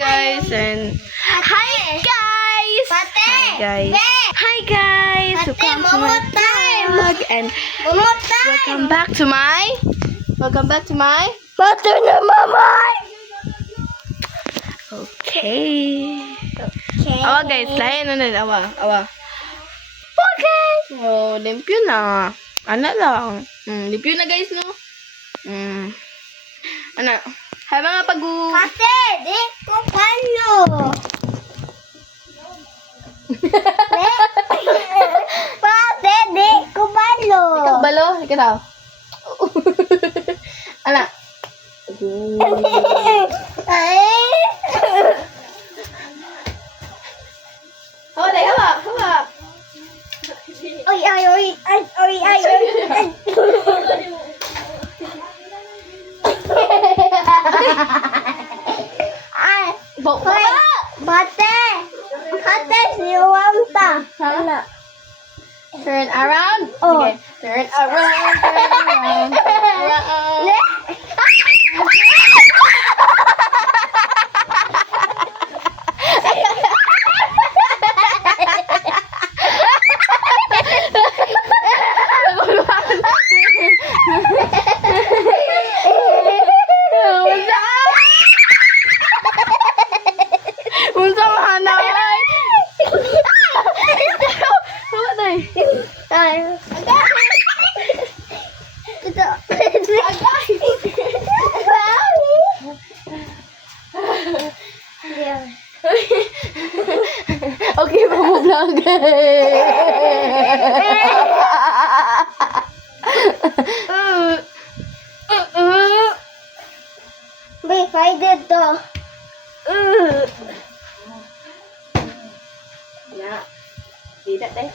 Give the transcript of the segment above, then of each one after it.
guys, and hi guys. Hi guys. Welcome to my vlog and welcome back to my Mata na mama. Okay. Awa guys, lain na awa. Okay. Oh, limpyo na. Ano lang. Limpyo na guys, no? Ano? Hay mga Ate, di ko palo. Ate, di ko palo. Ikaw balo? Ikaw. Ano? Hawa day, hawa. Ay. Ay, Hoy! Bate, si Wanta. Hala. Turn around. Oh. Okay. Turn around. Unsa man ay? Hawa day. Ay. Ito. Okay, vlog. May Friday to. Yeah. Dida day.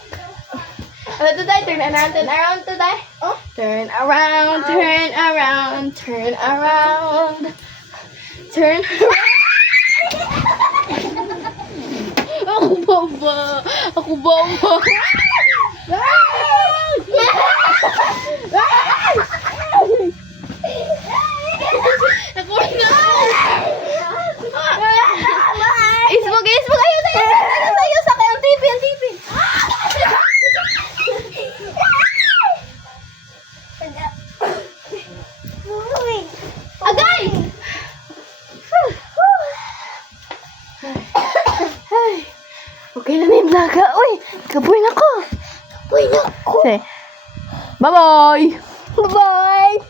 Ano to day? Turn around to day. Oh. Turn around. Ako ba? Ako na. Isbog. Ayaw sa kayang TV. Agay! Okay na yung vlog. Uy, kapoy na ko. Say, bye-bye. Bye.